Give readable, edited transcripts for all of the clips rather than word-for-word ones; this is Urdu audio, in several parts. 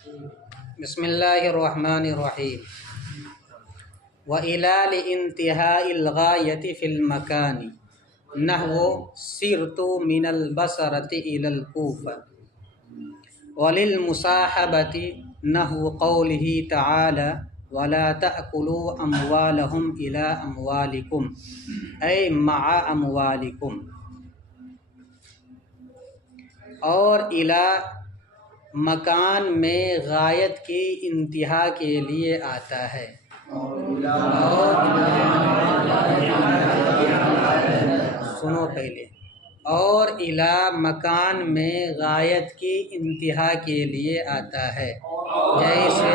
بسم اللہ الرحمن الرحیم وَإِلَى لِانْتِهَاءِ الْغَایَةِ فِي الْمَکَانِ نَحْوُ سِرْتُ مِنَ الْبَصْرَةِ إِلَى الْکُوفَةِ وَلِلْمُصَاحَبَةِ نَحْوُ قَوْلِهِ تَعَالَى وَلَا تَأْكُلُوا أَمْوَالَهُمْ إِلَى أَمْوَالِكُمْ أي مَعَ أَمْوَالِكُمْ۔ اور اِلی مکان میں غایت کی انتہا کے لیے آتا ہے، سنو پہلے، اور اِلی مکان میں غایت کی انتہا کے لیے آتا ہے، جیسے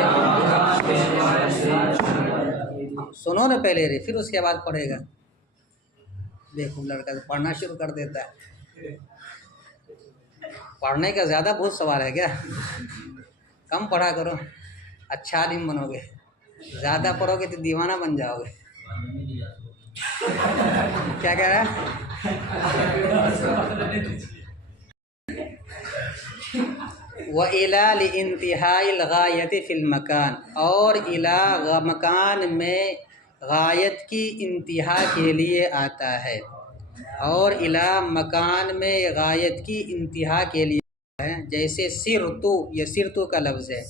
سنو نا پہلے رے، پھر اس کے بعد پڑھے گا۔ دیکھو لڑکا تو پڑھنا شروع کر دیتا ہے، پڑھنے کا زیادہ بہت سوال ہے کیا؟ کم پڑھا کرو، اچھا عالم بنو گے، زیادہ پڑھو گے تو دیوانہ بن جاؤ گے۔ کیا کہہ رہا ہے؟ وَإِلَى لِانْتِهَاءِ الْغَایَةِ فِي الْمَکَانِ، اور اِلی مکان میں غایت کی انتہا کے لیے آتا ہے، اور اِلی مکان میں غایت کی انتہا کے لیے ہے، جیسے سرتو، یہ سرتو کا لفظ ہے،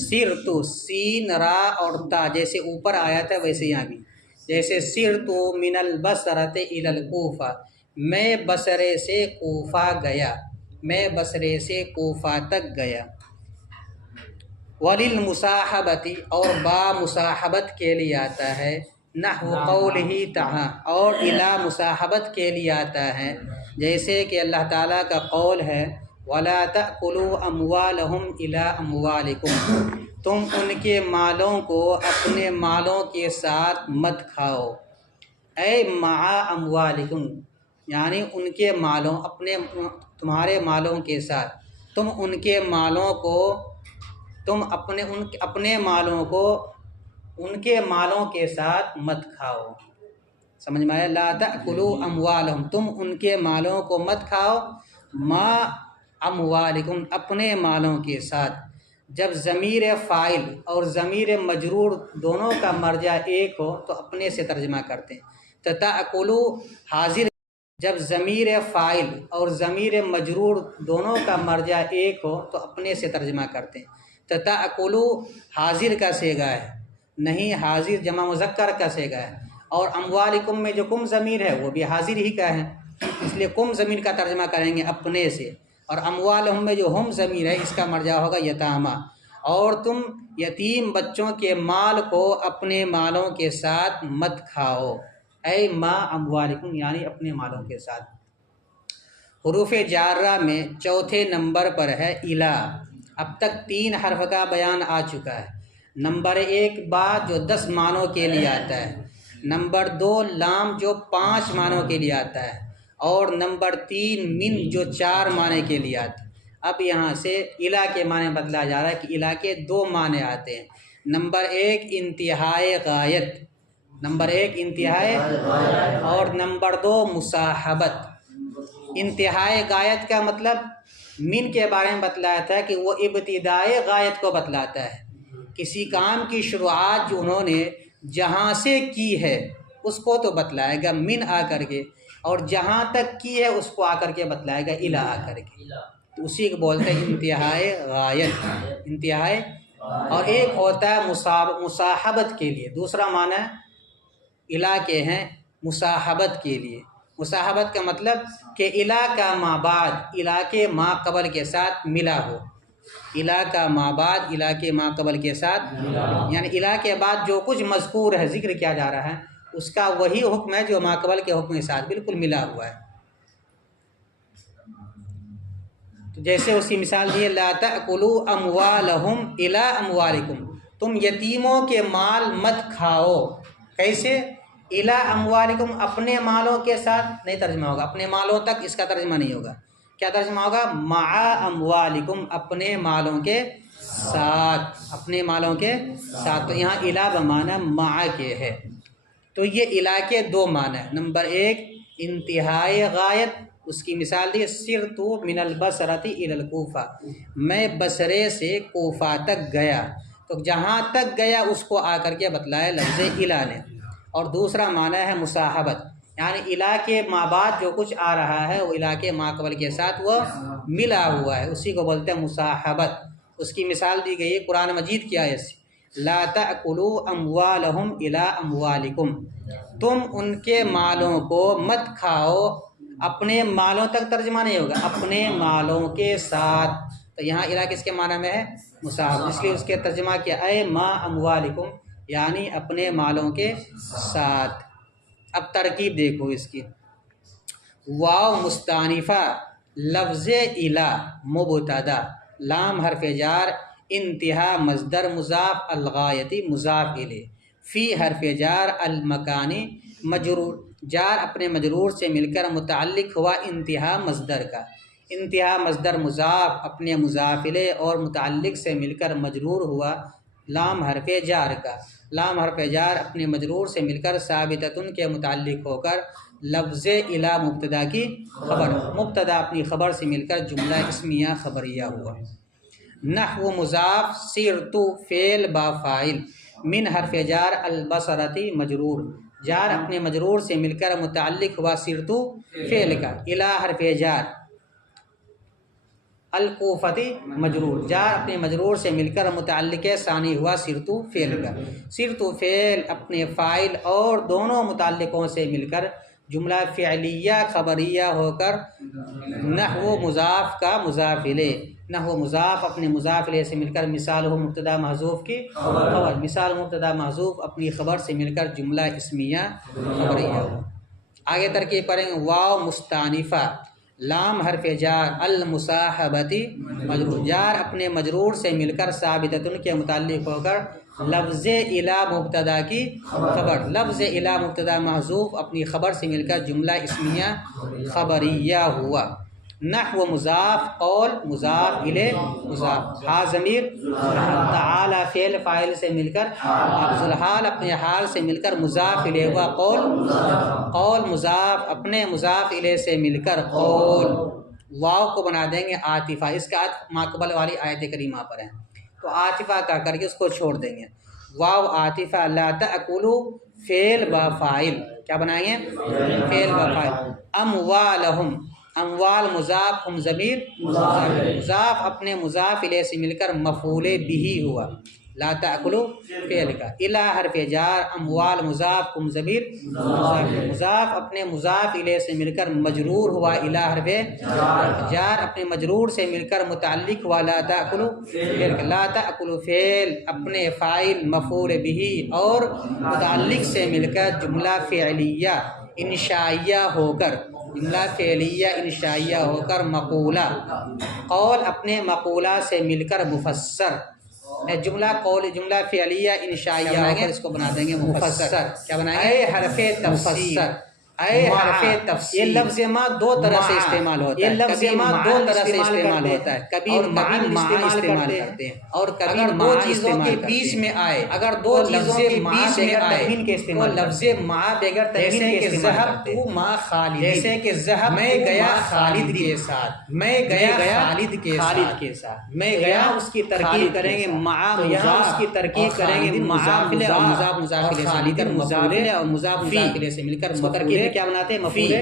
سرتو سین را اور تا جیسے اوپر آیا تھا ویسے یہاں بھی، جیسے سرتو من البصرۃ الی الکوفہ، میں بصرے سے کوفہ گیا، میں بصرے سے کوفہ تک گیا۔ وللمصاحبۃ، اور با مصاحبت کے لیے آتا ہے، نحو قولہ تعالی، اور الی مصاحبت کے لیے آتا ہے، جیسے کہ اللہ تعالیٰ کا قول ہے وَلَا تَأْكُلُوا أَمْوَالَهُمْ إِلَىٰ أَمْوَالِكُمْ، تم ان کے مالوں کو اپنے مالوں کے ساتھ مت کھاؤ، اے مع أموالكم، یعنی ان کے مالوں، تمہارے مالوں کے ساتھ، تم ان کے مالوں کو، تم اپنے مالوں کو ان کے مالوں کے ساتھ مت کھاؤ۔ سمجھ میں آیا؟ لا تأکلوا اموالہم، تم ان کے مالوں کو مت کھاؤ، ما اموالکم، اپنے مالوں کے ساتھ۔ جب ضمیر فاعل اور ضمیر مجرور دونوں کا مرجع ایک ہو تو اپنے سے ترجمہ کرتے ہیں، تو تأکلوا حاضر، جب ضمیر فاعل اور ضمیر مجرور دونوں کا مرجع ایک ہو تو اپنے سے ترجمہ کرتے ہیں، تو تأکلوا حاضر کا صیغہ ہے، نہیں حاضر جمع مذکر کا صیغہ ہے، اور اموالکم میں جو کم ضمیر ہے وہ بھی حاضر ہی کا ہے، اس لیے کم ضمیر کا ترجمہ کریں گے اپنے سے، اور اموالہم میں جو ہم ضمیر ہے اس کا مرجع ہوگا یتامہ، اور تم یتیم بچوں کے مال کو اپنے مالوں کے ساتھ مت کھاؤ، اے ما اموالکم، یعنی اپنے مالوں کے ساتھ۔ حروف جارہ میں چوتھے نمبر پر ہے الی، اب تک 3 حرف کا بیان آ چکا ہے۔ نمبر 1 با جو 10 معنوں کے لیے آتا ہے، نمبر 2 لام جو 5 معنوں کے لیے آتا ہے، اور نمبر 3 من جو 4 معنی کے لیے آتا ہے۔ اب یہاں سے الی کے معنی بدلا جا رہا ہے کہ الی کے 2 معنی آتے ہیں۔ نمبر 1 انتہائے غایت، نمبر 1 انتہائے، اور نمبر 2 مصاحبت۔ انتہائے غایت کا مطلب من کے بارے میں بتلایا تھا کہ وہ ابتدائے غایت کو بتلاتا ہے، کسی کام کی شروعات جو انہوں نے جہاں سے کی ہے اس کو تو بتلائے گا من آ کر کے، اور جہاں تک کی ہے اس کو آ کر کے بتلائے گا الی آ کر کے، تو اسی کو بولتے ہیں انتہائے غایت، انتہائے۔ اور ایک ہوتا ہے مصاحبت کے لیے، دوسرا معنی الی کے ہیں مصاحبت کے لیے۔ مصاحبت کا مطلب کہ الی کا ما بعد، الی کے ما قبل کے ساتھ ملا ہو، الی کا ما بعد، الی کے ما قبل کے ساتھ، یعنی الی کے بعد جو کچھ مذکور ہے، ذکر کیا جا رہا ہے، اس کا وہی حکم ہے جو ما قبل کے حکم کے ساتھ بالکل ملا ہوا ہے۔ تو جیسے اس کی مثال دی ہے لا تأکلوا اموالہم الی اموالکم، تم یتیموں کے مال مت کھاؤ، کیسے؟ الی اموالکم، اپنے مالوں کے ساتھ نہیں ترجمہ ہوگا، اپنے مالوں تک اس کا ترجمہ نہیں ہوگا، کیا ترجمہ ہوگا؟ مع اموالکم، اپنے مالوں کے ساتھ، اپنے مالوں کے ساتھ۔ تو یہاں الی بمعنی مع کے ہے، تو یہ الی کے 2 معنی ہیں، نمبر 1 انتہائی غایت، اس کی مثال دی سرت من البصرۃ الی الکوفہ، میں بصرے سے کوفہ تک گیا، تو جہاں تک گیا اس کو آ کر کے بتلایا لفظ الی نے۔ اور دوسرا معنی ہے مصاحبت، یعنی الی کے ما بعد جو کچھ آ رہا ہے وہ الی کے ما قبل کے ساتھ وہ ملا ہوا ہے، اسی کو بولتے ہیں مصاحبت۔ اس کی مثال دی گئی ہے قرآن مجید کی آیت سے، لا تأکلوا اموالہم الی اموالکم، تم ان کے مالوں کو مت کھاؤ، اپنے مالوں تک ترجمہ نہیں ہوگا، اپنے مالوں کے ساتھ، تو یہاں الی کس کے معنی میں ہے؟ مصاحبت، اس لیے اس کے ترجمہ کیا اے ما اموالکم، یعنی اپنے مالوں کے ساتھ۔ اب ترکیب دیکھو اس کی، واو مستانفہ، لفظ الی مبتدا، لام حرف جار، انتہا مصدر مضاف، الغایتی مضاف الیہ، فی حرف جار، المکانی مجرور، جار اپنے مجرور سے مل کر متعلق ہوا انتہا مصدر کا، انتہا مصدر مضاف اپنے مضاف الیہ اور متعلق سے مل کر مجرور ہوا لام حرف جار کا، لام حرف جار اپنے مجرور سے مل کر ثابتۃ کے متعلق ہو کر لفظ الی مبتدا کی خبر، مبتدا اپنی خبر سے مل کر جملہ اسمیہ خبریہ ہوا۔ نحو مضاف، سرت فعل با فاعل، من حرف جار، البصرۃ مجرور، جار اپنے مجرور سے مل کر متعلق ہوا سرت فعل کا، الی حرف جار، الکوفۃ مجرور، جار اپنے مجرور سے مل کر متعلق ثانی ہوا سرت فعل کا، سرت فعل اپنے فاعل اور دونوں متعلقوں سے مل کر جملہ فعلیہ خبریہ ہو کر نحو مضاف کا مضاف الیہ، نحو مضاف اپنے مضاف الیہ سے مل کر مثال ہو مبتدا محذوف کی خبر، مثال مبتدا محذوف اپنی خبر سے مل کر جملہ اسمیہ خبریہ ہو۔ آگے ترکیب کریں گے، واو مستانفہ، لام حرف جار، المصاحبتی مجرور، جار اپنے مجرور سے مل کر ثابتۃ کے متعلق ہو کر لفظ الی مبتدا کی خبر، لفظ الی مبتدا محذوف اپنی خبر سے مل کر جملہ اسمیہ خبریہ ہوا۔ نحو مضاف، قول مضاف الیہ مضاف، ہا ضمیر، تعالی فعل فاعل سے مل کر لفظ الحال اپنے حال سے مل کر مضاف الیہ ہوا قول، قول مضاف اپنے مضاف الیہ سے مل کر قول، واو کو بنا دیں گے عاطفہ، اس کا عطف ماقبل والی آیت کریمہ پر ہے، تو عاطفہ کہہ کر کے اس کو چھوڑ دیں گے، واو عاطفہ، لا تأکلوا فعل با فاعل، کیا بنائیں گے؟ فعل با فاعل، اموالہم، اموال مضاف، ہم ضمیر مضاف اپنے مضاف الیہ سے مل کر مفعول بہ ہوا، لا تأکلوا فعل کا، الی حرف جار، اموال مضاف، ہم ضمیر مضاف اپنے مضاف الیہ سے مل کر مجرور ہوا، الی حرف جار اپنے مجرور سے مل کر متعلق ہوا لا تأکلوا فعل کا، لا تأکلوا فعل اپنے فاعل مفعول بہ اور متعلق سے مل کر جملہ فعلیہ انشائیہ ہو کر، جملہ فعلیہ انشائیہ ہو کر مقولہ، قول اپنے مقولہ سے مل کر مفسر، جملہ قول جملہ فعلیہ انشائیہ ہو کر اس کو بنا دیں گے مفسر، کیا بنائیں گے؟ اے حرف تفسیر، اے حرف تفسیر، یہ لفظ ما دو طرح سے استعمال ہوتا ہے، یہ لفظ ما دو طرح سے استعمال ہوتا ہے، کبھی معاً استعمال کرتے ہیں اور کبھی دو چیزوں کے بیچ میں آئے، اگر دو چیزوں کے بیچ میں آئے تو لفظ ما بغیر تنوین کے استعمال کرتے ہیں، ما خالد، جیسے کہ ذهب میں گیا خالد کے ساتھ، میں گیا خالد کے ساتھ، میں گیا، اس کی ترکیب کریں گے مع، یہاں اس کی ترکیب کریں گے مضاف مضاف خالد مضاف اور مضاف مضاف سے مل کر ترکیب کیا بناتے ہیں؟ مفعول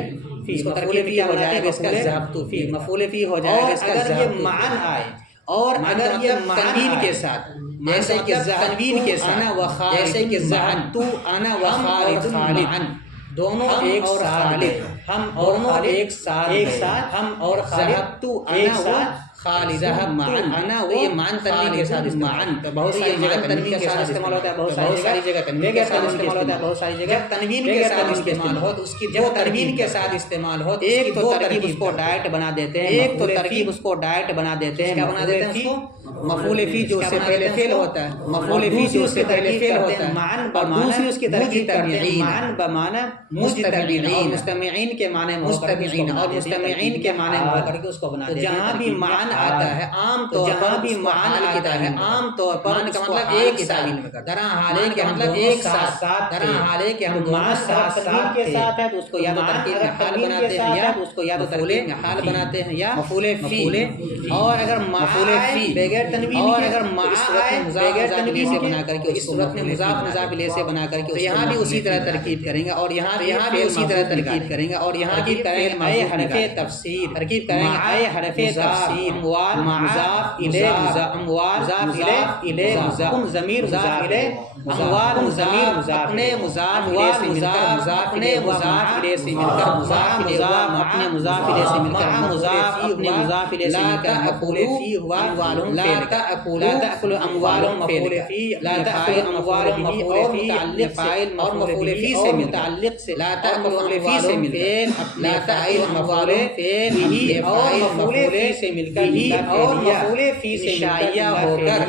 فی، اس کو ترکیب کیا ہو جائے گا اس کا ذهبت فی، مفعول فی ہو جائے گا اس کا ذهبت، اگر یہ معاً آئے اور اگر یہ تنوین کے ساتھ، جیسے کہ تنوین کے ساتھ، جیسے کہ ذهبت انا و خالد، دونوں ایک ساتھ، ہم دونوں ایک ساتھ، ہم اور ذهبت انا و خالد، انا و یہ معاً تنوین کے ساتھ معاً، تو بہت ساری جگہ تنوین کے ساتھ استعمال ہوتا ہے، بہت ساری جگہ تنوین کے ساتھ استعمال ہوتا ہے، بہت ساری جگہ تنوین کے ساتھ استعمال ہو تو اس کی جب تنوین کے ساتھ استعمال ہو ایک تو ترکیب اس کو ڈائٹ بنا دیتے ہیں، ایک تو ترکیب اس کو ڈائٹ بنا دیتے ہیں، کیا بنا دیتے ہیں اس کو مفعول فی جو اس سے پہلے فعل ہوتا ہے، مفعول فی جو اس سے پہلے فعل ہوتا ہے، اور دوسری اس کی ترکیب کرتے ہیں معاً بمعنی مجتمعین، اور مستمعین کے معنی میں مستمعین، اور مستمعین کے معنی میں ہو کر کے اس کو بنا دیتے ہیں۔ جہاں بھی معاً آتا ہے عام طور پر، جہاں بھی معاً آتا ہے عام طور پر کا مطلب ایک ساتھ، درا حالے کے مطلب ایک ساتھ، درا حالے کے ہم دونوں ساتھ ساتھ کے ساتھ ہے تو اس کو یا تو ترکیب میں حال بناتے ہیں، یا اس کو یا تو ترکیب میں حال بناتے ہیں، یا مفعول فی، اور اگر مفعول فی بغیر تنوین، اور اگر بغیر تنوین سے بنا کر کے اس صورت میں مضاف مضاف الیہ سے بنا کر کے یہاں بھی اسی طرح ترکیب کریں گے، اور یہاں بھی اسی طرح ترکیب کریں گے، اور یہاں بھی کریں اے حرف تفسیر، ترکیب کریں گے اے حرف تفسیر، اموال مضاف الیہ، اموال مضاف الیہ، کم ضمیر مضاف الیہ، اموال ضمیر مضاف اپنے مضاف الیہ سے مل کر مضاف الیہ، مضاف الیہ سے مل کر مضاف الیہ، اپنے مضاف الیہ سے مل کر مضاف اپنے مضاف الیہ سے مل کر مفعول فی ہوا، لا تأکل اموالهم مفعول فی، لا تأکل اموالهم مفعول فی، فاعل اور مفعول فی سے متعلق سے، لا تأکل اموالهم سے مل کر، لا تأکل اموالهم فعل اور مفعول فی سے مل کر، اور مفعول فی سے شائعہ ہو کر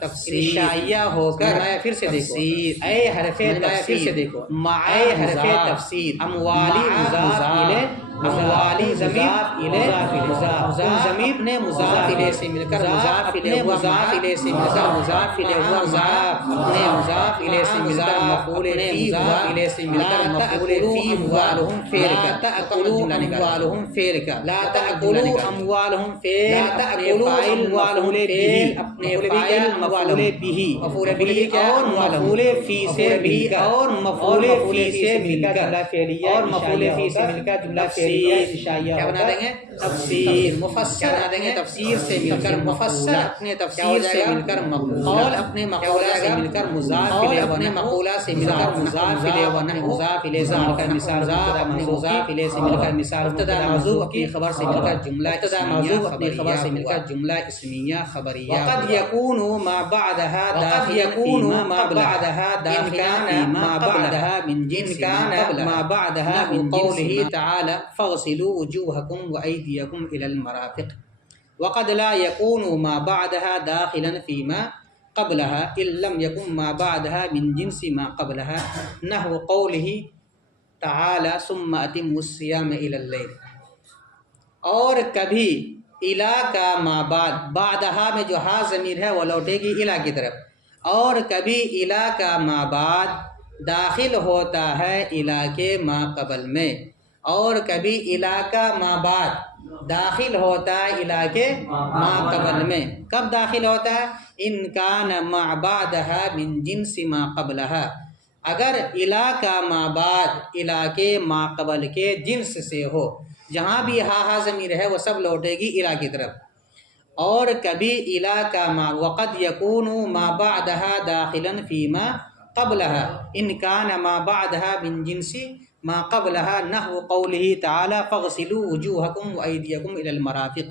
تفسیر، شائعہ ہو کر، پھر سے دیکھو اے حرف تفسیر سے دیکھو، اے حرف تفسیر، اموالی مضاف الیہ، اموالی ضمیر مضاف ضمیر اپنے مضاف الیہ سے مل کر مضاف الیہ، مضاف الیہ سے مل کر مضاف الیہ ہوا، مضاف اپنے مضاف الیہ سے مل کر مفعول فی، مضاف الیہ سے مل کر مفعول فی ہوا، فعل کا تأکلوا اموالهم فعل کا، لا تأکلوا اموالهم فعل، لا تأکلوا اموالهم فعل، اپنے فاعل مفعول به، مفعول به کیا اور مفعول فی سے مل کر، اور مفعول فی سے مل کر، اور مفعول فی سے مل کر جملہ کیا بنا دیں گے تفسیر، مفسر بنا دیں گے تفسیر سے مل کر مفسر، اپنے تفسیر سے مل کر مقول، اپنے مقولہ سے مل کر مضاف الیہ، اپنے مقولہ سے مل کر مضاف الیہ و نحو، مضاف الیہ سے مل کر مثال، اپنے مضاف الیہ سے مل کر مثال، مبتدا محذوف اپنی خبر سے مل کر جملہ، مبتدا محذوف اپنی خبر سے مل کر جملہ اسمیہ خبریہ، وقد یکون ما بعدها داخل، یکون ما بعدها داخل ما بعدها من جنس ما بعدها من قوله تعالى فاغسلوا وجوهكم وأيديكم إلى المرافق، وقد لا يكون ما بعدها داخلا فيما قبلها إن لم يكن ما بعدها من جنس ما قبلها، نحو قوله تعالى ثم أتموا الصيام إلى الليل، اور کبھی الا کا ما بعد، بعدها میں جو ہا ضمیر ہے وہ لوٹے گی الا کی طرف، اور کبھی الا کا ما بعد داخل ہوتا ہے الا کے ما قبل میں، اور کبھی الا کا ما بعد داخل ہوتا ہے الا کے ما قبل میں، کب داخل ہوتا ہے ان کان ما بعدها من جنس ما قبلها، اگر الا کا ما بعد الا کے ما قبل کے جنس سے ہو، جہاں بھی ہا ضمیر ہے وہ سب لوٹے گی الا کی طرف، اور کبھی الا کا ما، وقد یکون ما بعدها داخلا فیما قبلها ان کان ما بعدها من جنس ما قبلها، نحو قوله تعالی فاغسلوا وجوهکم وایدیکم الی المرافق،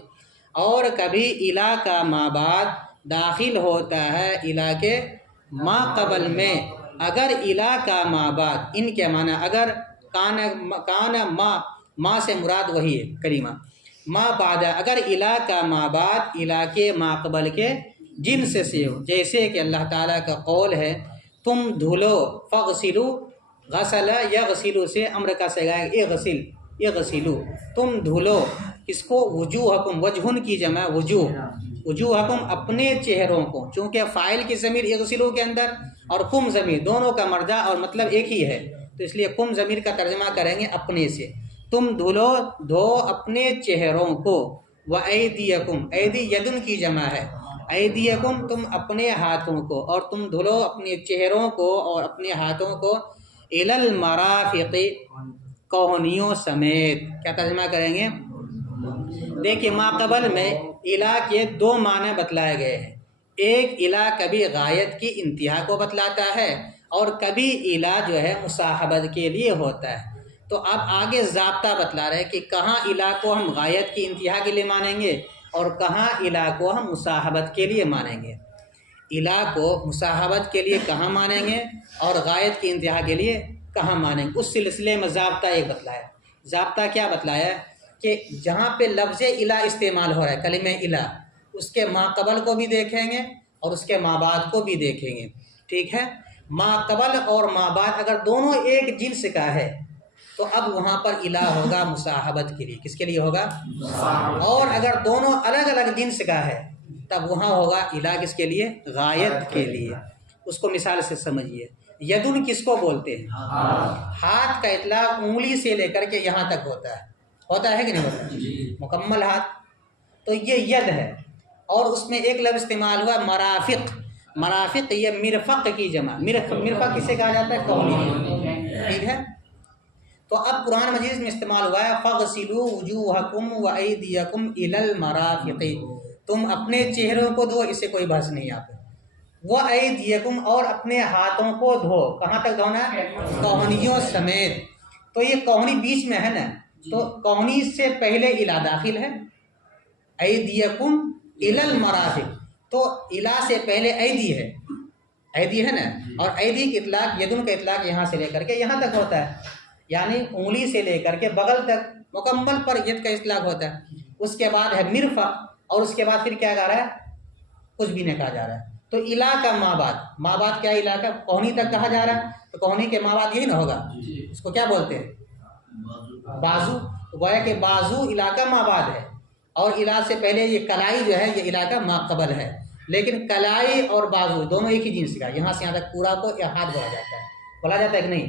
اور کبھی الا کا ما بعد داخل ہوتا ہے الا کے ما قبل میں، اگر الا کا ما بعد، ان کے معنی اگر کان ما سے مراد وہی ہے کریمہ، ما بعد اگر الا کا ما بعد الا کے ما قبل کے جنس سے ہو، جیسے کہ اللہ تعالیٰ کا قول ہے تم دھلو، فغسلو، غسل یغسلو سے امر کا صیغہ ہے اغسل، اغسلو تم دھلو، اس کو وجوہکم، وجہن کی جمع وجوہ، وجوہکم اپنے چہروں کو، چونکہ فاعل کی ضمیر اغسلو کے اندر اور کم ضمیر دونوں کا مرجع اور مطلب ایک ہی ہے، تو اس لیے کم ضمیر کا ترجمہ کریں گے اپنے سے، تم دھلو، دھو اپنے چہروں کو، وَأَيْدِيَكُمْ، ایدی یدن کی جمع ہے، ایدیکم تم اپنے ہاتھوں کو، اور تم دھلو اپنے چہروں کو اور اپنے ہاتھوں کو، الی المرافق کوہنیوں سمیت، کیا ترجمہ کریں گے؟ دیکھیے ما قبل میں الا کے دو معنی بتلائے گئے ہیں، ایک الا کبھی غایت کی انتہا کو بتلاتا ہے، اور کبھی الا جو ہے مصاحبت کے لیے ہوتا ہے، تو اب آگے ضابطہ بتلا رہے ہیں کہ کہاں الا کو ہم غایت کی انتہا کے لیے مانیں گے اور کہاں الا کو ہم مصاحبت کے لیے مانیں گے، الا کو مصاحبت کے لیے کہاں مانیں گے اور غایت کی انتہا کے لیے کہاں مانیں گے، اس سلسلے میں ضابطہ ایک بتلایا، ضابطہ کیا بتلایا کہ جہاں پہ لفظ الا استعمال ہو رہا ہے کلمہ الا، اس کے ما قبل کو بھی دیکھیں گے اور اس کے ما بعد کو بھی دیکھیں گے، ٹھیک ہے۔ ما قبل اور ما بعد اگر دونوں ایک جنس کا ہے تو اب وہاں پر الہ ہوگا مصاحبت کے لیے، کس کے لیے ہوگا؟ اور اگر دونوں الگ الگ جنس کا ہے تب وہاں ہوگا الہ کس کے لیے؟ غایت کے لیے۔ اس کو مثال سے سمجھیے، یدن کس کو بولتے ہیں؟ ہاتھ کا اطلاق انگلی سے لے کر کے یہاں تک ہوتا ہے کہ نہیں ہوتا ہے؟ مکمل ہاتھ، تو یہ ید ہے۔ اور اس میں ایک لفظ استعمال ہوا مرافق، مرافق یہ مرفق کی جمع، مرفق کسے کہا جاتا ہے؟ کونی، ٹھیک ہے۔ تو اب قرآن مجید میں استعمال ہوا ہے فَغْسِلُوا وُجُوهَكُمْ وَأَيْدِيَكُمْ إِلَى الْمَرَافِقِ، تم اپنے چہروں کو دھو، اس سے کوئی بحث نہیں آپ۔ وَأَيْدِيَكُمْ اور اپنے ہاتھوں کو دھو، کہاں تک دھونا ہے؟ کوہنیوں سمیت۔ تو یہ کوہنی بیچ میں ہے نا، تو کوہنی سے پہلے الہ داخل ہے، ایدیکم الی المرافق، تو الہ سے پہلے ایدی ہے، ایدی ہے نا، اور ایدی کی اطلاق یدن کا اطلاق یہاں سے لے کر کے یہاں تک ہوتا ہے، یعنی انگلی سے لے کر کے بغل تک مکمل پر ید کا اطلاق ہوتا ہے۔ اس کے بعد ہے مرفق، اور اس کے بعد پھر کیا کہا رہا ہے؟ کچھ بھی نہیں کہا جا رہا ہے۔ تو الہ کا ما بعد کیا الہ کا؟ کوہنی تک کہا جا رہا ہے، تو کوہنی کے ما بعد یہی نہ ہوگا، اس کو کیا بولتے ہیں؟ بازو۔ گویا کہ بازو الہ کا ما بعد ہے، اور الہ سے پہلے یہ کلائی جو ہے یہ الہ کا ما قبل ہے، لیکن کلائی اور بازو دونوں ایک ہی جنس کا، یہاں سے یہاں تک پورا کو ہاتھ بولا جاتا ہے کہ نہیں؟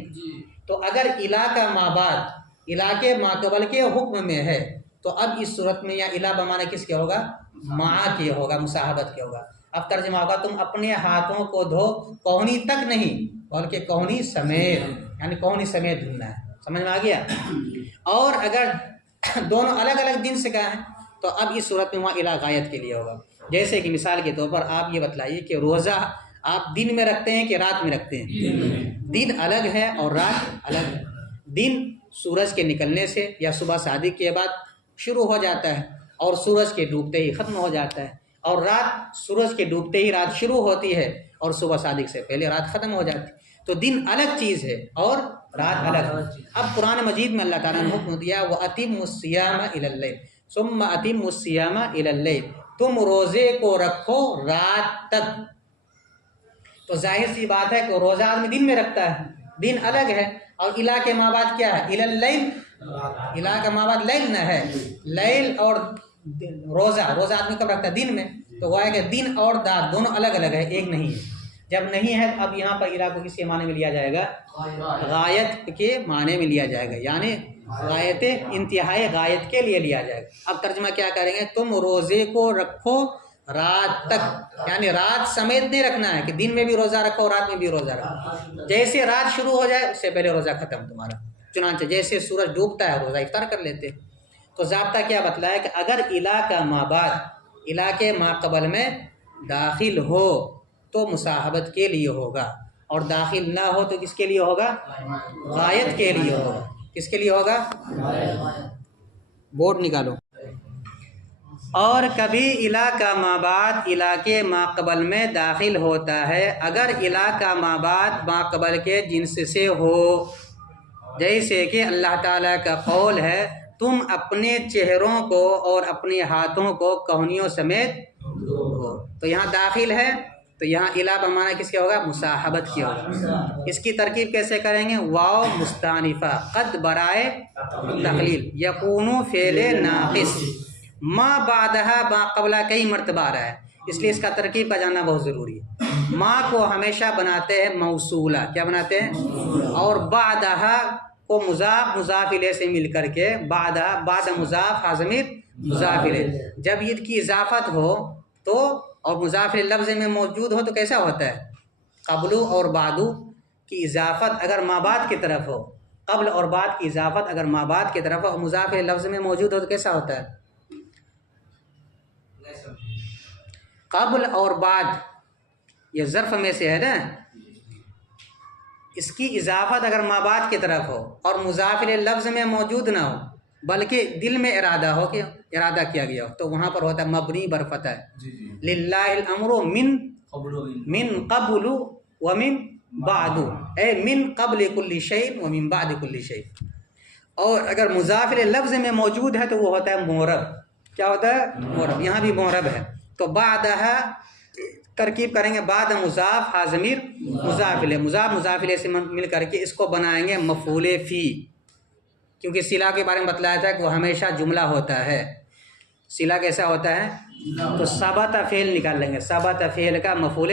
تو اگر الہ کا ما بعد الہ کے ما قبل کے حکم میں ہے تو اب اس صورت میں یا الہ بمانا کس کے ہوگا؟ معا کے ہوگا، مصاحبت کے ہوگا۔ اب ترجمہ ہوگا تم اپنے ہاتھوں کو دھو، کوہنی تک نہیں بلکہ کوہنی سمیت، یعنی کوہنی سمیت دھلنا ہے، سمجھ میں آ گیا؟ اور اگر دونوں الگ الگ جنس کا ہیں تو اب اس صورت میں وہاں الہ غایت کے لیے ہوگا۔ جیسے کہ مثال کے طور پر آپ یہ بتلائیے کہ روزہ آپ دن میں رکھتے ہیں کہ رات میں رکھتے ہیں؟ دن الگ ہے اور رات الگ ہے۔ دن سورج کے نکلنے سے یا صبح صادق کے بعد شروع ہو جاتا ہے اور سورج کے ڈوبتے ہی ختم ہو جاتا ہے، اور رات سورج کے ڈوبتے ہی رات شروع ہوتی ہے اور صبح صادق سے پہلے رات ختم ہو جاتی ہے۔ تو دن الگ چیز ہے اور رات الگ ہے۔ اب قرآن مجید میں اللہ تعالیٰ نے حکم دیا وَأَتِمُّ الصِّيَامَ إِلَى اللَّيْلِ ثُمَّ أَتِمُّ الصِّيَامَ إِلَى اللَّيْلِ، تم روزے کو رکھو رات تک۔ تو ظاہر سی بات ہے کہ روزہ آدمی دن میں رکھتا ہے، دن الگ ہے، اور الہ کے ما بعد کیا ہے؟ الی اللیل، الہ کا ما بعد لیل نہ ہے، لیل اور روزہ آدمی کب رکھتا ہے؟ دن میں۔ تو وہ ہے کہ دن اور رات دونوں الگ الگ ہے، ایک نہیں ہے۔ جب نہیں ہے اب یہاں پر الہ کو کس کے معنی میں لیا جائے گا؟ غایت کے معنی میں لیا جائے گا، یعنی غایت انتہائی غایت کے لیے لیا جائے گا۔ اب ترجمہ کیا کریں گے؟ تم روزے کو رکھو رات تک، یعنی رات سمیت نہیں رکھنا ہے کہ دن میں بھی روزہ رکھو رات میں بھی روزہ رکھو، جیسے رات شروع ہو جائے اس سے پہلے روزہ ختم تمہارا۔ چنانچہ جیسے سورج ڈوبتا ہے روزہ افطار کر لیتے۔ تو ضابطہ کیا بتلایا کہ اگر الہ کا ما بعد الہ کے ما قبل میں داخل ہو تو مصاحبت کے لیے ہوگا، اور داخل نہ ہو تو کس کے لیے ہوگا؟ غایت کے لیے ہوگا۔ کس کے لیے ہوگا؟ بورڈ نکالو۔ اور کبھی الہ کا ما بعد الہ کے ما قبل میں داخل ہوتا ہے اگر الہ کا ما بعد ما قبل کے جنس سے ہو، جیسے کہ اللہ تعالیٰ کا قول ہے تم اپنے چہروں کو اور اپنے ہاتھوں کو کوہنیوں سمیت دھو۔ تو یہاں داخل ہے تو یہاں الہ بمانا کس کے ہوگا؟ مصاحبت کی ہوگا۔ اس کی ترکیب کیسے کریں گے؟ واو مستانفہ قد برائے تقلیل یکون فعل ناقص، ما بعدہا ما قبلہ کئی مرتبہ آ رہا ہے، اس لیے اس کا ترکیب کا جاننا بہت ضروری ہے۔ ما کو ہمیشہ بناتے ہیں موصولہ، کیا بناتے ہیں؟ اور بعدہا کو مضاف مضاف الیہ سے مل کر کے بعدہا بعد مضاف حاضمیر مضاف الیہ، جب یہ کی اضافت ہو تو اور مضاف لفظ میں موجود ہو تو کیسا ہوتا ہے؟ قبلو اور بعدو کی اضافت اگر ما بعد کی طرف ہو، قبل اور بعد کی اضافت اگر ما بعد کی طرف ہو اور مضاف لفظ میں موجود ہو تو کیسا ہوتا ہے؟ قبل اور بعد یہ ظرف میں سے ہے نا، اس کی اضافت اگر ما بعد کی طرف ہو اور مضاف لفظ میں موجود نہ ہو بلکہ دل میں ارادہ ہو کہ ارادہ کیا گیا ہو تو وہاں پر ہوتا ہے مبنی بر فتح، للہ الامر من قبل ومن بعد، اے من قبل کل شیء ومن بعد کل شیء۔ اور اگر مضاف لفظ میں موجود ہے تو وہ ہوتا ہے معرب، کیا ہوتا ہے؟ معرب۔ یہاں بھی معرب ہے تو بعدہ ترکیب کریں گے بعد مضاف ہا ضمیر مضاف الیہ، مضاف مضاف الیہ سے مل کر کے اس کو بنائیں گے مفعول فی، کیونکہ صلہ کے بارے میں بتلایا تھا کہ وہ ہمیشہ جملہ ہوتا ہے۔ صلہ کیسا ہوتا ہے؟ تو ثبت فعل نکال لیں گے، ثبت فعل کا مفعول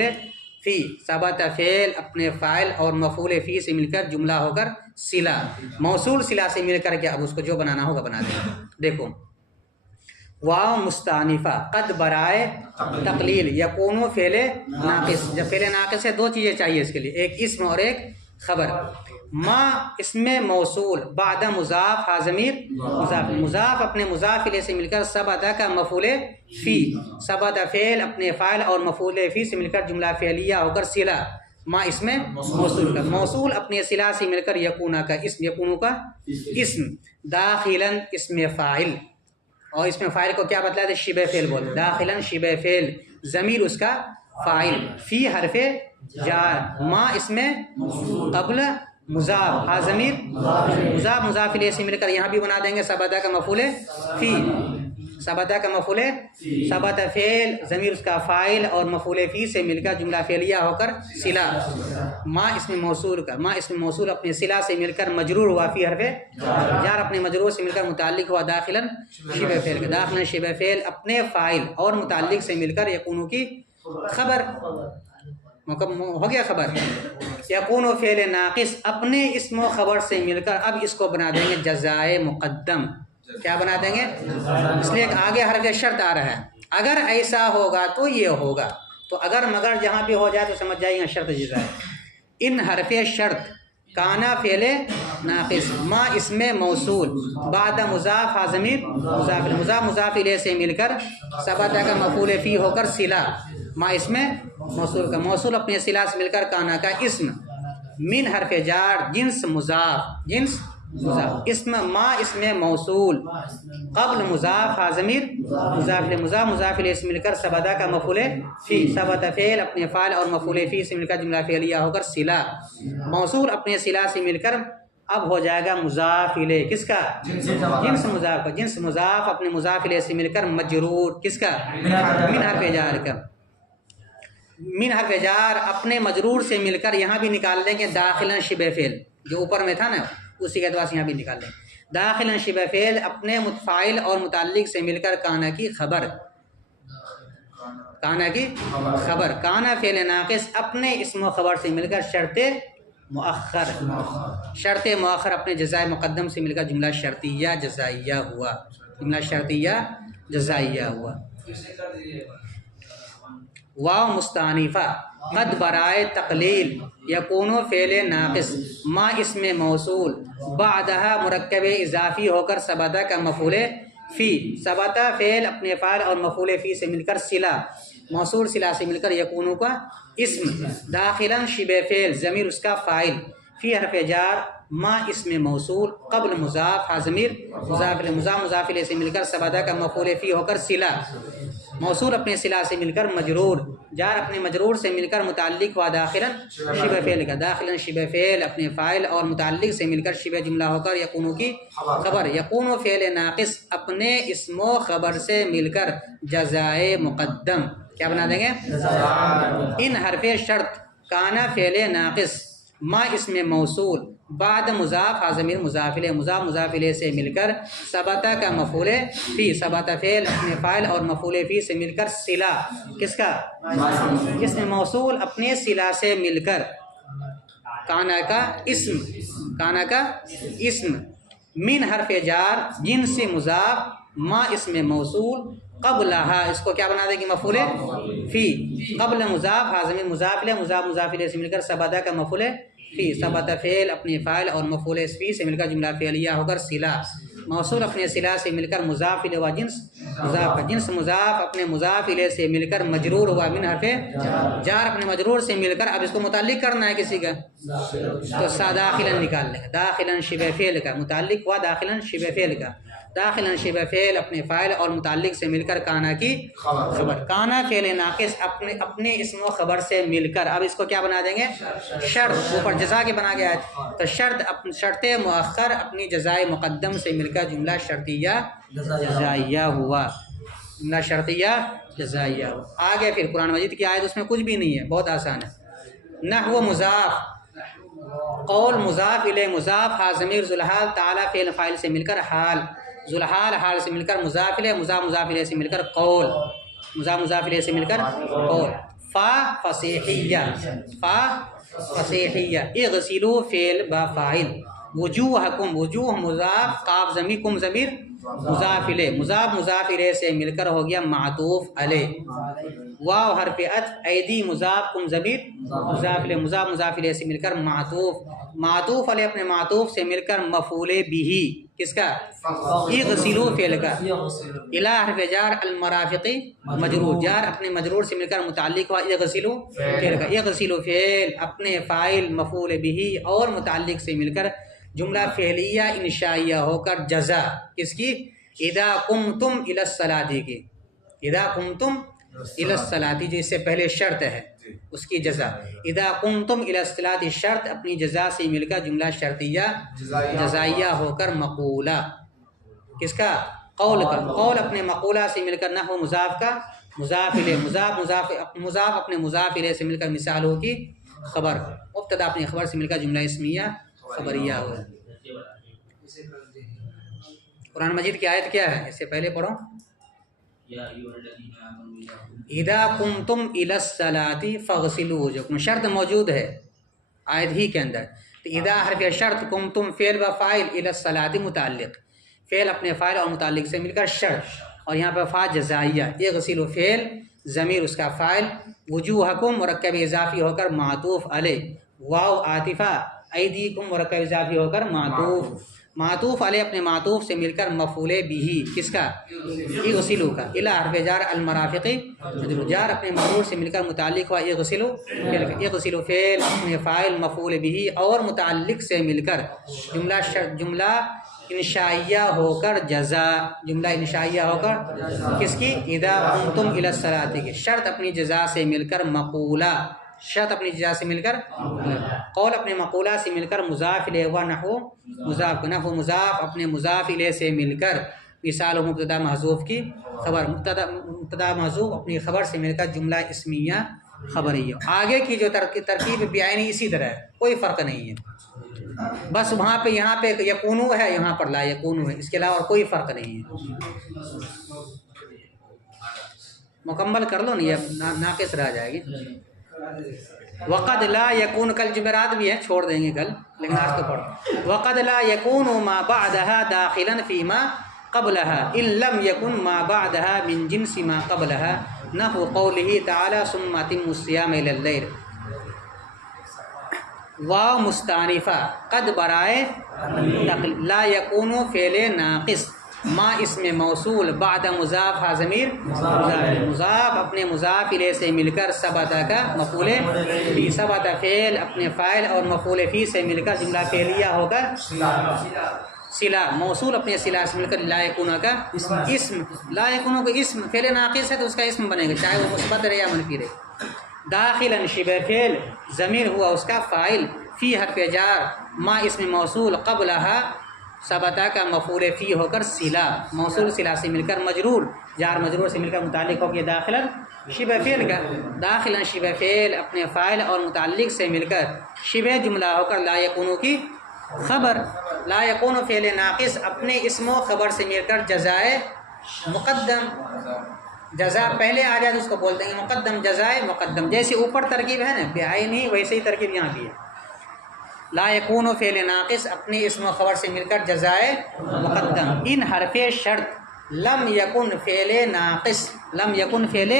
فی، ثبت فعل اپنے فاعل اور مفعول فی سے مل کر جملہ ہو کر صلہ، موصول صلہ سے مل کر کے اب اس کو جو بنانا ہوگا بنا دیں گے۔ دیکھو واو مستانفہ، قد برائے تقلیل، یکون فعل ناقص، جب فعل ناقص ہے دو چیزیں چاہیے اس کے لیے، ایک اسم اور ایک خبر۔ ما اسم موصول بعد مضاف ہا ضمیر مضاف، مضاف اپنے مضاف الیہ سے مل کر ثبت کا مفعول فی، ثبت فعل اپنے فاعل اور مفعول فی سے مل کر جملہ فعلیہ ہو کر صلہ، ما اسم موصول کا، موصول اپنے صلہ سے مل کر یکون کا اسم، یکون کا اسم، داخلاً اسم فاعل، اور اس میں فاعل کو کیا بتلایا تھا؟ شبہ فعل بولتے، داخلاً شبہ فعل، ضمیر اس کا فاعل، فی حرف جار، ما اس میں قبل مضاف ہا ضمیر مضاف مضاف الیہ سے مل کر یہاں بھی بنا دیں گے ثبت کا مفعول فی، ثبت کا مفعول ثبت فعل، ضمیر اس کا فاعل اور مفعول فی سے مل کر جملہ فعلیہ ہو کر صلہ، ما اسم موصول کا، ما اسم موصول اپنے صلہ سے مل کر مجرور ہوا فی حرف جار، اپنے مجرور سے مل کر متعلق ہوا داخلاً شبہ فعل کا، داخلاً شبہ فعل اپنے فاعل اور متعلق سے مل کر یکون کی خبر، ہو گیا خبر، یکون فعل ناقص اپنے اسم و خبر سے مل کر اب اس کو بنا دیں گے جزائے مقدم، کیا بنا دیں گے؟ اس لیے آگے حرف شرط آ رہا ہے، اگر ایسا ہوگا تو یہ ہوگا، تو اگر مگر جہاں بھی ہو جائے تو سمجھ جائیں گے شرط جزائے۔ ان حرف شرط کانا فعل ناقص، ما اسم موصول بعد مضاف ہا ضمیر مضاف، مضاف مضاف الیہ سے مل کر ثبت کا مفعول فی ہو کر صلہ، ما اسم موصول کا، موصول اپنے صلہ سے مل کر کانا کا اسم، من حرف جار جنس مضاف، جنس مضاف، اسم ما اسم موصول قبل مضاف ہا ضمیر مضاف، مضاف مضاف الیہ سے مل کر ثبت کا مفعول فی، ثبت فعل اپنے فاعل اور مفعول فی سے مل کر جملہ فعلیہ ہو کر صلہ، موصول اپنے صلہ سے مل کر اب ہو جائے گا مضاف الیہ، کس کا؟ جنس مضاف کا، جنس مضاف اپنے مضاف الیہ سے مل کر مجرور، کس کا؟ من حرف جار کا، من حرف جار اپنے مجرور سے مل کر یہاں بھی نکال دیں گے داخلاً شبہ فعل، جو اوپر میں تھا نا اسی کے اعتبار سے یہاں بھی نکال دیں گے داخلاً شبہ فعل اپنے فاعل اور متعلق سے مل کر کانا کی خبر، کانا کی خبر، کانا فعل ناقص اپنے اسم و خبر سے مل کر شرط مؤخر، شرط مؤخر اپنے جزائے مقدم سے مل کر جملہ شرطیہ جزائیہ ہوا، جملہ شرطیہ جزائیہ ہوا۔ واو مستانفہ، قد برائے تقلیل، یکون فعل ناقص، ما اسم موصول بعدہ مرکب اضافی ہو کر ثبت کا مفعول فی، ثبت فعل اپنے فاعل اور مفعول فی سے مل کر صلہ، موصول صلہ سے مل کر یکون کا اسم، داخلاً شبہ فعل ضمیر اس کا فاعل، فی حرف جار ما اسم موصول قبل مضاف ہا ضمیر مضاف، مضاف مضاف الیہ سے مل کر ثبت کا مفعول فی ہو کر صلہ، موصول اپنے صلہ سے مل کر مجرور، جار اپنے مجرور سے مل کر متعلق ہوا داخلاً شبہ فعل کا، داخلاً شبہ فعل اپنے فاعل اور متعلق سے مل کر شبہ جملہ ہو کر یکون کی خبر، یکون فعل ناقص اپنے اسم و خبر سے مل کر جزائے مقدم، کیا بنا دیں گے؟ ان حرف شرط کانا فعل ناقص، ما اسم موصول بعد مضاف ہا ضمیر مضاف الیہ، مضاف مضاف الیہ سے مل کر ثبت کا مفعول فی، ثبت فعل اپنے فاعل اور مفعول فی سے مل کر صلہ، کس کا؟ اسم موصول اپنے صلہ سے مل کر کانا کا اسم، کانا کا اسم، من حرف جار جنس مضاف ما اسم موصول قبلہا، اس کو کیا بنا دے گی؟ مفعول فی، قبل مضاف ہا ضمیر مضاف الیہ، مضاف مضاف الیہ سے مل کر ثبت کا مفعول فی، ثبت فعل اپنے فاعل اور مفعول فی سے مل کر جملہ فعلیہ ہو کر صلہ، موصول اپنے صلہ سے مل کر مضاف الیہ و جنس مضاف کا، جنس مضاف اپنے مضاف الیہ سے مل کر مجرور ہوا من حرف جار اپنے مجرور سے مل کر، اب اس کو متعلق کرنا ہے کسی کا تو داخلاً نکال لیں گے، داخلاً شبہ فعل کا، متعلق ہوا داخلاً شبہ فعل کا، داخلاً شبہ فعل اپنے فاعل اور متعلق سے مل کر کانا کی خبر، کانا فعل ناقص اپنے اسم و خبر سے مل کر، اب اس کو کیا بنا دیں گے؟ شرط، اوپر جزا کے بنا گیا ہے تو شرط مؤخر اپنی جزائے مقدم سے مل کر جملہ شرطیہ جزائیہ ہوا، جملہ شرطیہ جزائیہ ہو۔ آگے پھر قرآن مجید کی آیت، اس میں کچھ بھی نہیں ہے، بہت آسان ہے۔ نحو مضاف، قول مضاف الیہ، مضاف ہا ضمیر ذوالحال تعالیٰ فعل فاعل سے مل کر حال، ذوالحال حال سے مل کر مضاف الیہ، مضاف مضاف الیہ سے مل کر قول، مضاف مضاف الیہ سے مل کر قول۔ فا فصیحیہ، فا فصیحیہ، اغسلوا فعل با فاعل، وجوہکم وجوہ مضاف، قاف ضمیر، کم ضمیر مضاف الیہ، مضاف مضاف الیہ سے مل کر ہو گیا معطوف علیہ۔ واو حرف عطف، ایدی مضاف، کم ضمیر مضاف الیہ، مضاف مضاف الیہ سے مل کر معطوف، معطوف علیہ اپنے معطوف سے مل کر مفعول بہ، کس کا؟ اغسلوا فعل کا، الی حرف جار، المرافقی مجرور، جار اپنے مجرور سے مل کر متعلق ہوا اغسلوا فعل کا، اغسلوا فعل اپنے فاعل مفعول بہ اور متعلق سے مل کر جملہ فعلیہ انشائیہ ہو کر جزا کس کی؟ اذا قمتم الی الصلاۃ کی، اذا قمتم الی الصلاۃ جو اس سے پہلے شرط ہے اس کی جزا، اذا قمتم الی الصلاۃ شرط اپنی جزا سے مل کر جملہ شرطیہ جزائیہ ہو کر مقولہ، کس کا؟ قول کا، قول اپنے مقولہ سے مل کر نحو مضاف کا مضاف الیہ، مضاف مضاف مضاف اپنے مضاف الیہ سے مل کر مثال ہو کی خبر، مبتدا اپنی خبر سے مل کر جملہ اسمیہ خبریہ ہو۔ قرآن مجید کی آیت کیا ہے؟ اس سے پہلے پڑھو، اذا قمتم الی الصلاۃ فاغسلوا وجوہکم، شرط موجود ہے آیت ہی کے اندر، تو اذا حرف شرط، قمتم فعل و فاعل، الی الصلاۃ متعلق، فعل اپنے فاعل اور متعلق سے مل کر شرط، اور یہاں پہ فا جزائیہ، اغسلوا فعل ضمیر اس کا فاعل، وجوہکم مرکب اضافی ہو کر معطوف علیہ، واو عاطفہ، ایدیکم مرکب اضافی ہو کر معطوف، معطوف علیہ اپنے معطوف سے مل کر مفعول بہ، کس کا؟ اغسلوا کا، الی حرف جار، المرافقی مجرور، جار اپنے مجرور سے مل کر متعلق ہوا اغسلوا، اغسلوا فعل اپنے فاعل مفعول بہ اور متعلق سے مل کر جملہ انشائیہ ہو کر جزا، جملہ انشائیہ ہو کر کس کی؟ اذا قمتم الی الصلاۃ کی، شرط اپنی جزا سے مل کر مقولہ، شرط اپنی جزا سے مل کر، قول اپنے مقولہ سے مل کر مضاف الیہ ہوا نحو مضاف، نحو مضاف اپنے مضاف الیہ سے مل کر مثال و مبتدا محذوف کی خبر، مبتدا محذوف اپنی خبر سے مل کر جملہ اسمیہ خبریہ۔ آگے کی جو ترکیب بیانی اسی طرح ہے، کوئی فرق نہیں ہے، بس وہاں پہ یہاں پہ یکونو ہے، یہاں پر لا یکونو ہے، اس کے علاوہ اور کوئی فرق نہیں ہے۔ مکمل کر لو، نہیں اب ناقص رہ جائے گی۔ وقد لا یکون، کل جمعرات بھی ہے، چھوڑ دیں گے کل، لیکن آج تو پڑھو۔ وقد لا یکون ما بعدها داخلا فيما قبلها ان لم يكن ما بعدها من جنس ما قبلها نحو قوله تعالى ثم اتموا الصيام الى الليل۔ واو مستانفہ، قد برائے لا یکون فعل ناقص، ما اسم موصول، بعد مضاف ہا ضمیر مضاف اپنے مضاف الیہ سے مل کر ثبت کا مفعول فی، ثبت فعل اپنے فاعل اور مفعول فی سے مل کر جملہ فعلیہ ہو کر صلہ، موصول اپنے صلہ سے مل کر لا یکون کا اسم، لا یکون کا اسم فعل ناقص ہے تو اس کا اسم بنے گا، چاہے وہ مثبت رہے یا منفی رہے۔ داخلا شبہ فعل ضمیر ہوا اس کا فاعل، فی حرف جار، ما اسم موصول، قبلها ثبتا کا مفعول فی ہو کر صلہ، موصول صلہ سے مل کر مجرور، جار مجرور سے مل کر متعلق ہو گیا داخلا شبہ فعل کا، داخلا شبہ فعل اپنے فاعل اور متعلق سے مل کر شبہ جملہ ہو کر لا یکون کی خبر، لا یکون فعل ناقص اپنے اسم و خبر سے مل کر جزائے مقدم، جزا پہلے آ جائے تو اس کو بولتے ہیں مقدم، جزائے مقدم، جیسے اوپر ترکیب ہے نا بعینی، ویسے ہی ترکیب یہاں بھی ہے۔ لا یکون فعل ناقص اپنے اسم و خبر سے مل کر جزائے مقدم، ان حرف شرط لم یکن فعل ناقص، لم یکن فعل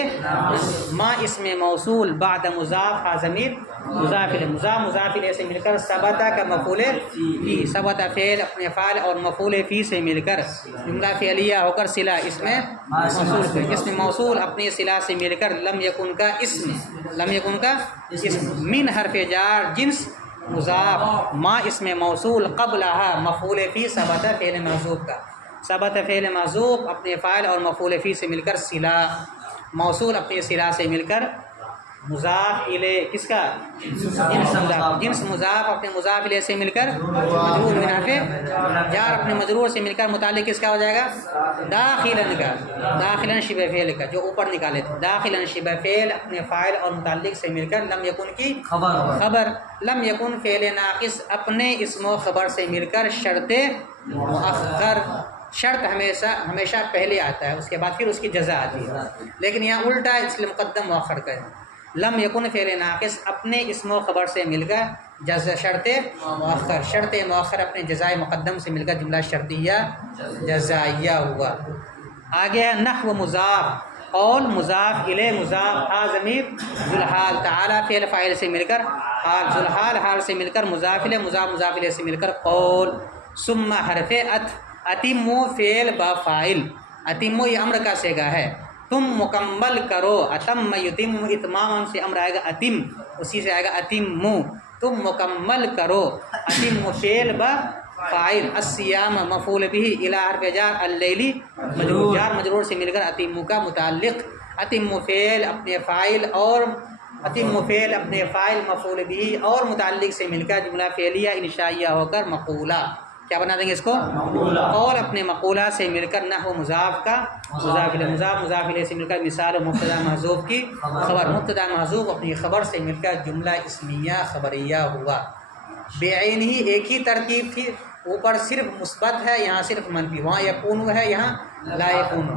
ما اسم موصول، بعد مضاف ہا ضمیر مضاف الیہ، مضاف مضاف الیہ سے مل کر ثبتا کا مفعول فی، ثبت فعل اپنے فاعل اور مفعول فی سے مل کر جملہ فعلیہ ہو کر صلہ اسم موصول سے، اسم موصول اپنے صلہ سے مل کر لم یکن کا اسم، لم یکن کا اسم، من حرف جار جنس مضاف، ما اسم موصول، قبلها مفعول فی، ثبت فعل محذوف کا، ثبت فعل محذوف اپنے فاعل اور مفعول فی سے مل کر صلہ، موصول اپنے صلہ سے مل کر مضاف الیہ کس کا؟ جنس مضاف اپنے مضاف الیہ سے مل کر مجرور بنافع جار اپنے مجرور سے مل کر متعلق کس کا ہو جائے گا؟ داخلن کا، داخلن شبہ فعل کا جو اوپر نکالے تھے، داخلن شبہ فعل اپنے فاعل اور متعلق سے مل کر لم یکن کی خبر، لم یکن فعل ناقص اپنے اسم و خبر سے مل کر شرط مؤخر، شرط ہمیشہ پہلے آتا ہے، اس کے بعد پھر اس کی جزا آتی ہے، لیکن یہاں الٹا ہے اس لیے مقدم مؤخر کا ہے۔ لم یکن فعل ناقص اپنے اسم و خبر سے مل کر شرط مؤخر، شرط مؤخر اپنے جزائے مقدم سے مل کر جملہ شرطیہ جزائیہ ہوا۔ آگے ہے نحو مضاف، قول مضاف الیہ مضاف ہا ضمیر ذوالحال تعالی فعل فاعل سے مل کر حال، ذوالحال حال سے مل کر مضاف الیہ مضاف مضاف الیہ سے مل کر قول، ثم حرف اتمو فعل با فاعل، اتمو یہ امر کا صیغہ ہے، تم مکمل کرو، اتم یتم اتمام سے امر آئے گا اتم، اسی سے آئے گا اتمو، تم مکمل کرو، اتم فعل با فاعل، الصیام مفعول به الی حرف جار اللیلی مجرور، جار مجرور سے مل کر اتمو کا متعلق، اتم فعل اپنے فاعل اور اتم فعل اپنے فاعل مفعول به اور متعلق سے مل کر جملہ فعلیہ انشائیہ ہو کر مقولہ، کیا بنا دیں گے اس کو؟ قول اپنے مقولہ سے مل کر نحو مضاف کا مضاف الیہ، مضاف مضاف الیہ سے مل کر مثال و مبتدا محذوف کی خبر، مبتدا محذوف اپنی خبر سے مل کر جملہ اسمیہ خبریہ ہوا۔ بعین ہی ایک ہی ترتیب تھی، اوپر صرف مثبت ہے، یہاں صرف منفی، وہاں یکون ہے، یہاں لا یکون۔